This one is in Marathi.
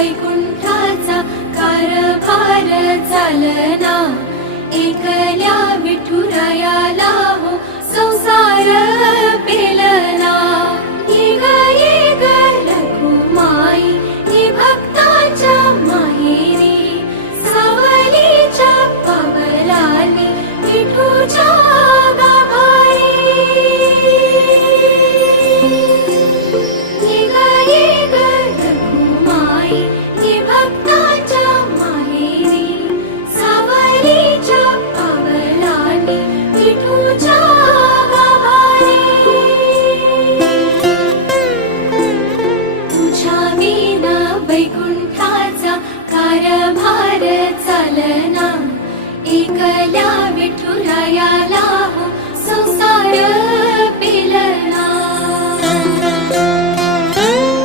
वैकुंठाचा कारभार चालना, एकल्या विठुरायाला हो संसार पेलना। ये ग रघुमाई ही भक्ताच्या माहेरी, सावलीच्या पावलांनी विठूच्या गाभारी। ये ग रघुमाई ही भक्ताच्या माहेरी, सावलीच्या पावलांनी विठूच्या गाभारी। तुझ्या विना वैकुंठाचा कारभार चालना, एकल्या विठुरायाला हो संसार